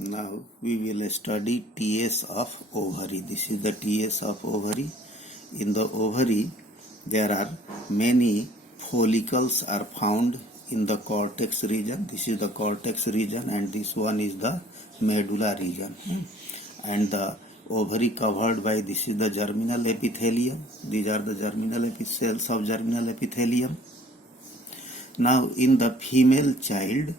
Now we will study TS of ovary. This is the TS of ovary. In the ovary there are many follicles are found in the cortex region. This is the cortex region and this one is the medulla region. And the ovary covered by this is the germinal epithelium. These are the germinal cells of germinal epithelium. Now in the female child,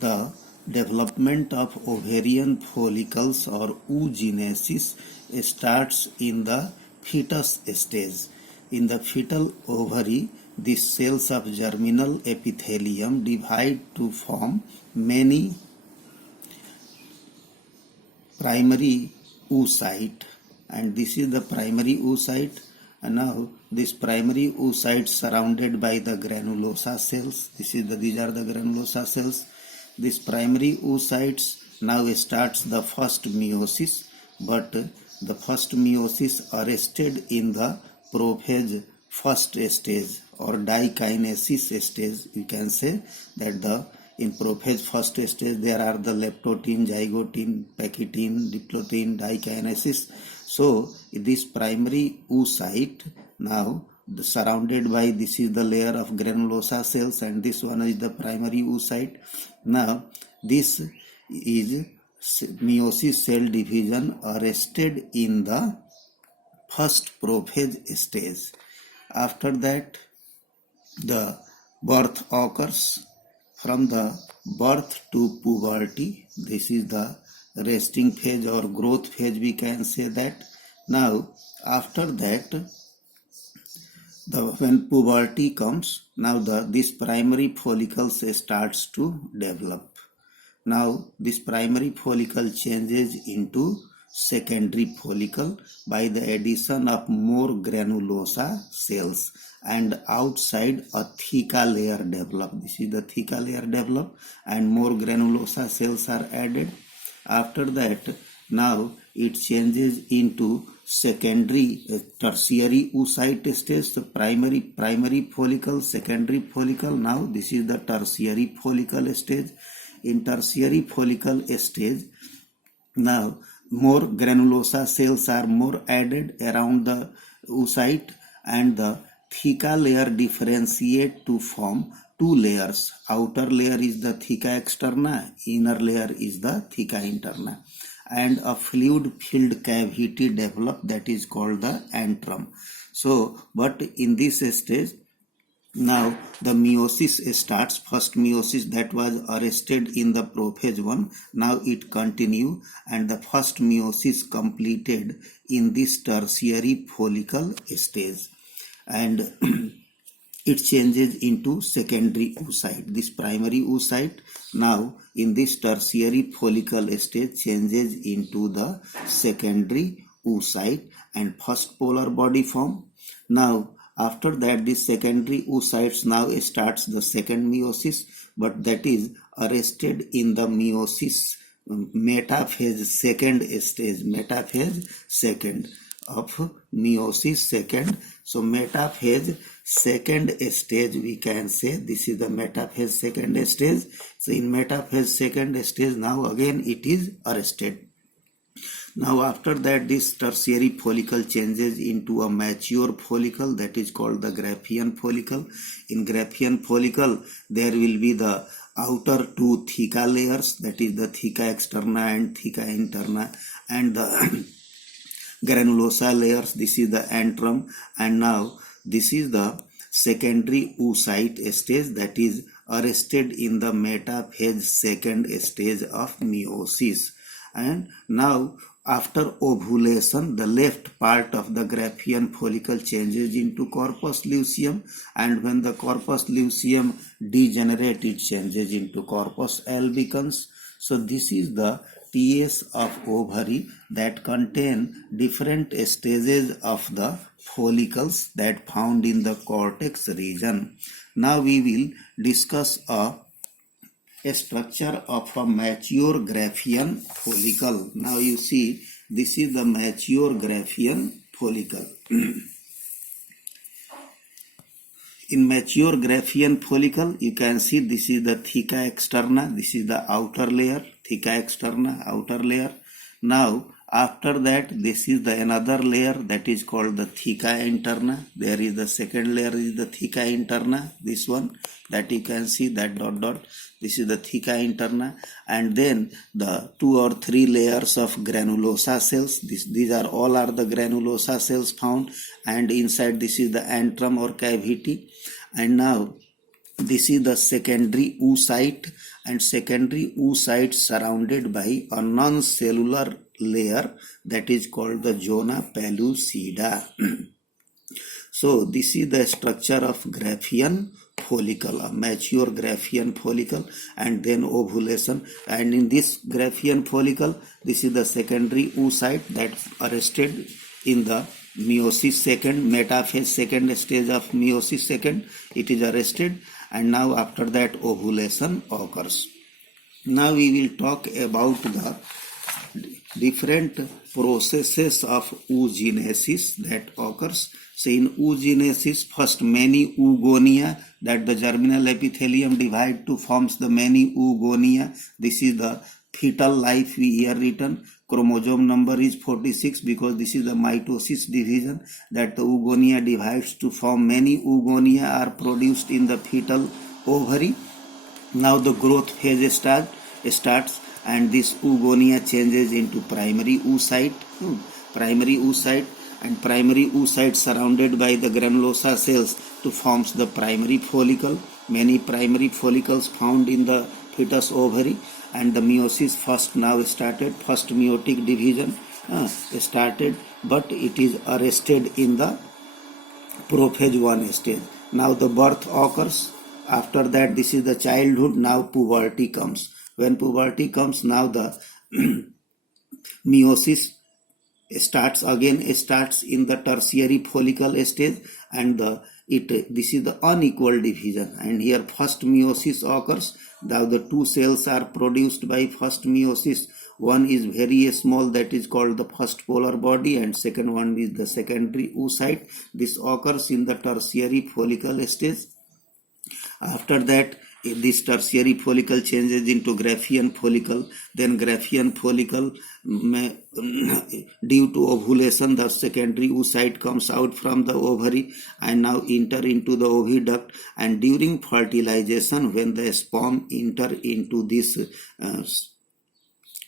the development of ovarian follicles or oogenesis starts in the fetus stage. In the fetal ovary, these cells of germinal epithelium divide to form many primary oocyte, and this is the primary oocyte. And now this primary oocyte surrounded by the granulosa cells. These are the granulosa cells. This primary oocytes now starts the first meiosis, but the first meiosis arrested in the prophase first stage or dikinesis stage. You can say that in prophase first stage there are the leptotin, zygotin, pakitin, diplotin, dikinesis. So this primary oocyte now surrounded by this is the layer of granulosa cells and this one is the primary oocyte. Now this is meiosis cell division arrested in the first prophase stage. After that the birth occurs. From the birth to puberty, this is the resting phase or growth phase, we can say that. Now after that, when puberty comes, now this primary follicles starts to develop. Now this primary follicle changes into secondary follicle by the addition of more granulosa cells, and outside a theca layer develop. This is the theca layer develop and more granulosa cells are added. After that, now it changes into secondary tertiary oocyte stage. So primary follicle, secondary follicle. Now this is the tertiary follicle stage. In tertiary follicle stage, now more granulosa cells are more added around the oocyte and the theca layer differentiate to form two layers. Outer layer is the theca externa, inner layer is the theca interna, and a fluid filled cavity develop that is called the antrum. So but in this stage, now the meiosis starts. First meiosis that was arrested in the prophase 1, now it continue and the first meiosis completed in this tertiary follicle stage, and it changes into secondary oocyte. This primary oocyte now in this tertiary follicle stage changes into the secondary oocyte and first polar body form. Now after that, this secondary oocytes now starts the second meiosis, but that is arrested in the meiosis metaphase second stage. Metaphase second of meiosis second. So metaphase second stage, we can say this is the metaphase second stage. So in metaphase second stage, now again it is arrested. Now after that, this tertiary follicle changes into a mature follicle that is called the Graafian follicle. In Graafian follicle, there will be the outer two theca layers, that is the theca externa and theca interna, and the granulosa layers, this is the antrum, and now this is the secondary oocyte stage that is arrested in the metaphase second stage of meiosis. And now after ovulation, the left part of the Graafian follicle changes into corpus luteum, and when the corpus luteum degenerates, it changes into corpus albicans. So this is the TS of ovary that contain different stages of the follicles that found in the cortex region. Now we will discuss a structure of a mature Graafian follicle. Now you see, this is the mature Graafian follicle. In mature Graafian follicle, you can see this is the theca externa, this is the outer layer, theca externa, outer layer. Now, after that, this is the another layer that is called the theca interna. There is the second layer is the theca interna, this one that you can see, that dot dot. This is the theca interna, and then the 2 or 3 layers of granulosa cells. These are all are the granulosa cells found, and inside this is the antrum or cavity. And now this is the secondary oocyte, and secondary oocyte surrounded by a non-cellular layer that is called the zona pellucida. So this is the structure of Graafian follicle, a mature Graafian follicle, and then ovulation. And in this Graafian follicle, this is the secondary oocyte that arrested in the meiosis second, metaphase second stage of meiosis second, it is arrested, and now after that ovulation occurs. Now we will talk about the different processes of oogenesis that occurs. So in oogenesis, first many oogonia, that the germinal epithelium divide to forms the many oogonia. This is the fetal life we here written. Chromosome number is 46 because this is the mitosis division, that the oogonia divides to form many oogonia are produced in the fetal ovary. Now the growth phase starts, and this oogonia changes into primary oocyte, and primary oocyte surrounded by the granulosa cells to forms the primary follicle. Many primary follicles found in the fetus ovary, and the meiosis first meiotic division started, but it is arrested in the prophase 1 stage. Now the birth occurs. After that, this is the childhood. Now puberty comes. When puberty comes, now the meiosis starts in the tertiary follicle stage, and this is the unequal division, and here first meiosis occurs. Now the 2 cells are produced by first meiosis. One is very small, that is called the first polar body, and second one is the secondary oocyte. This occurs in the tertiary follicle stage. After that, this tertiary follicle changes into Graafian follicle. Then Graafian follicle, due to ovulation, the secondary oocyte comes out from the ovary and now enter into the oviduct. And during fertilization, when the sperm enter into this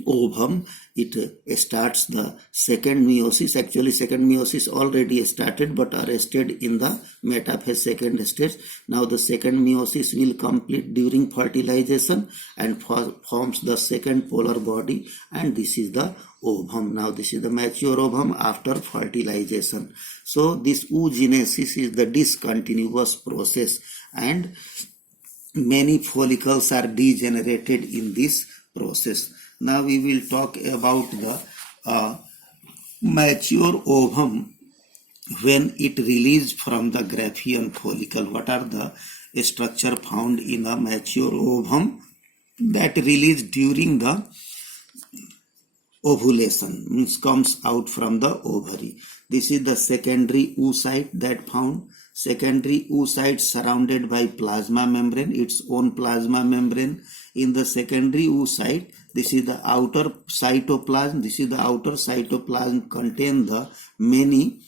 ovum, it starts the second meiosis. Actually, second meiosis already started but arrested in the metaphase second stage. Now the second meiosis will complete during fertilization and forms the second polar body, and this is the ovum. Now this is the mature ovum after fertilization. So this oogenesis is the discontinuous process, and many follicles are degenerated in this process. Now we will talk about the mature ovum when it released from the Graafian follicle. What are the structure found in a mature ovum that released during the ovulation, means comes out from the ovary? This is the secondary oocyte that found. Secondary oocyte surrounded by plasma membrane, its own plasma membrane. In the secondary oocyte, this is the outer cytoplasm. This is the outer cytoplasm contain the many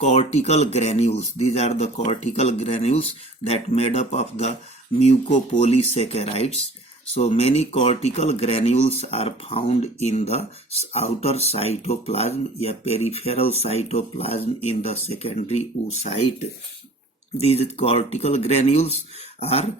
cortical granules. These are the cortical granules that made up of the mucopolysaccharides. So many cortical granules are found in the outer cytoplasm, peripheral cytoplasm in the secondary oocyte. These cortical granules are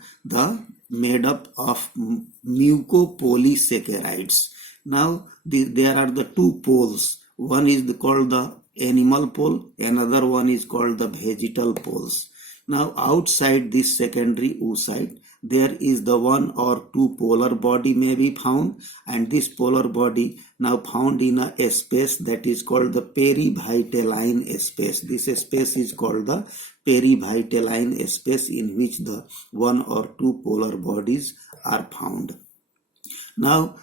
made up of mucopolysaccharides. Now there are the 2 poles. One is called the animal pole, another one is called the vegetal poles. Now outside this secondary oocyte, there is the 1 or 2 polar body may be found, and this polar body now found in a space that is called the perivitelline space. This space is called the perivitelline space, in which the 1 or 2 polar bodies are found. Now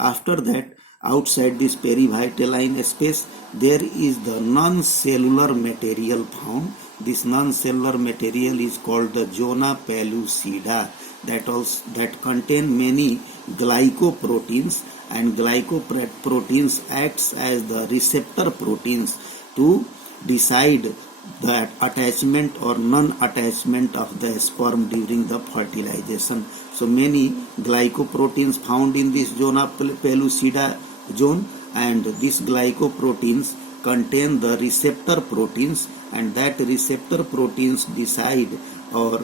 after that, outside this perivitelline space, there is the non-cellular material found, This non-cellular material is called the zona pellucida that contain many glycoproteins, and glycoproteins acts as the receptor proteins to decide the attachment or non-attachment of the sperm during the fertilization. So many glycoproteins found in this zona pellucida zone, and these glycoproteins contain the receptor proteins, and that receptor proteins decide or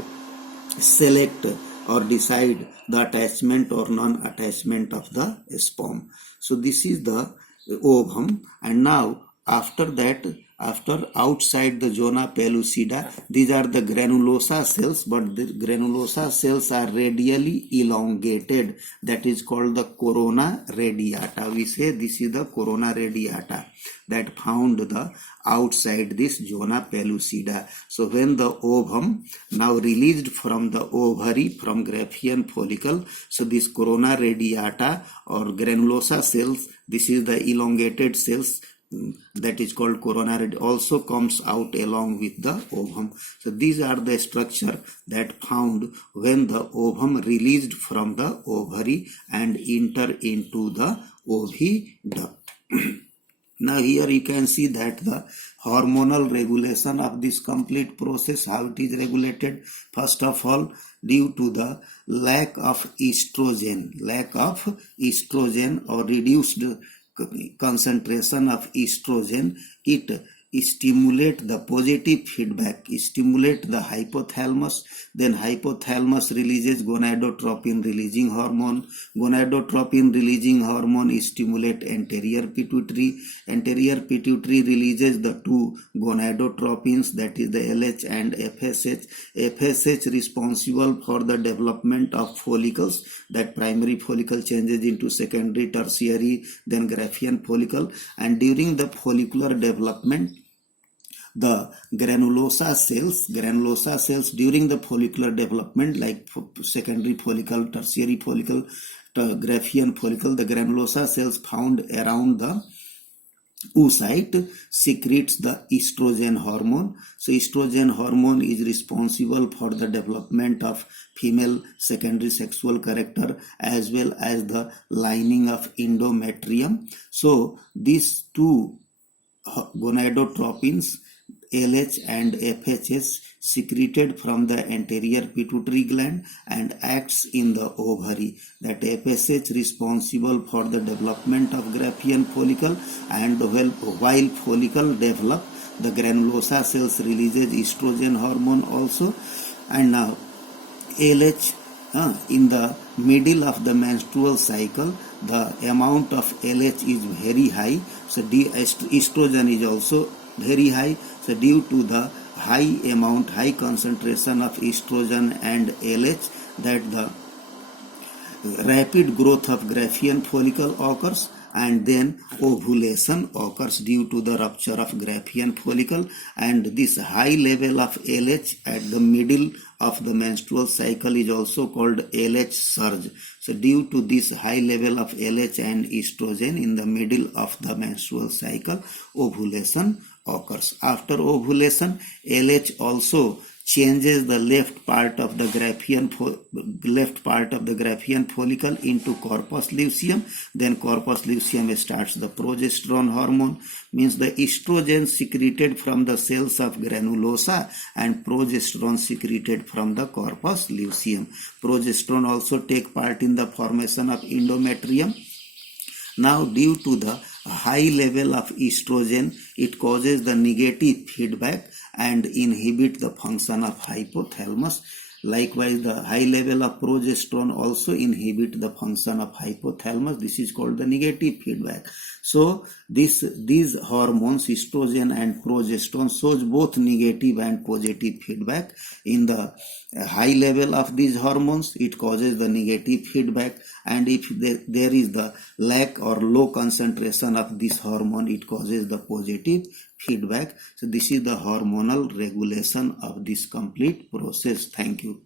select or decide the attachment or non-attachment of the sperm. So this is the ovum, and now after that, after outside the zona pellucida, these are the granulosa cells, but the granulosa cells are radially elongated. That is called the corona radiata. We say this is the corona radiata that found the outside this zona pellucida. So when the ovum now released from the ovary from Graafian follicle, so this corona radiata or granulosa cells, this is the elongated cells, that is called corona radiata, also comes out along with the ovum. So these are the structure that found when the ovum released from the ovary and enter into the oviduct. Now here you can see that the hormonal regulation of this complete process, how it is regulated. First of all, due to the lack of estrogen or reduced concentration of estrogen, it stimulate the positive feedback, stimulate the hypothalamus. Then hypothalamus releases gonadotropin releasing hormone. Gonadotropin releasing hormone stimulate anterior pituitary. Anterior pituitary releases the two gonadotropins, that is the LH and FSH. FSH responsible for the development of follicles, that primary follicle changes into secondary, tertiary, then Graafian follicle, and during the follicular development, the granulosa cells during the follicular development, like secondary follicle, tertiary follicle, Graafian follicle, the granulosa cells found around the oocyte secretes the estrogen hormone. So estrogen hormone is responsible for the development of female secondary sexual character as well as the lining of endometrium. So these two gonadotropins, LH and FHS, secreted from the anterior pituitary gland and acts in the ovary. That FSH responsible for the development of Graafian follicle, and while follicle develop, the granulosa cells releases estrogen hormone also. And now LH, in the middle of the menstrual cycle, the amount of LH is very high, so estrogen is also very high. So due to the high concentration of estrogen and LH, that the rapid growth of Graafian follicle occurs, and then ovulation occurs due to the rupture of Graafian follicle. And this high level of LH at the middle of the menstrual cycle is also called LH surge. So due to this high level of LH and estrogen in the middle of the menstrual cycle, ovulation occurs. After ovulation, LH also changes the left part of the Graafian follicle into corpus luteum. Then corpus luteum starts the progesterone hormone, means the estrogen secreted from the cells of granulosa and progesterone secreted from the corpus luteum. Progesterone also take part in the formation of endometrium. Now due to the high level of estrogen, it causes the negative feedback and inhibit the function of hypothalamus. Likewise, the high level of progesterone also inhibit the function of hypothalamus. This is called the negative feedback. So these hormones, estrogen and progesterone, shows both negative and positive feedback. In the high level of these hormones, it causes the negative feedback, and if there is the lack or low concentration of this hormone, it causes the positive feedback. So this is the hormonal regulation of this complete process. Thank you.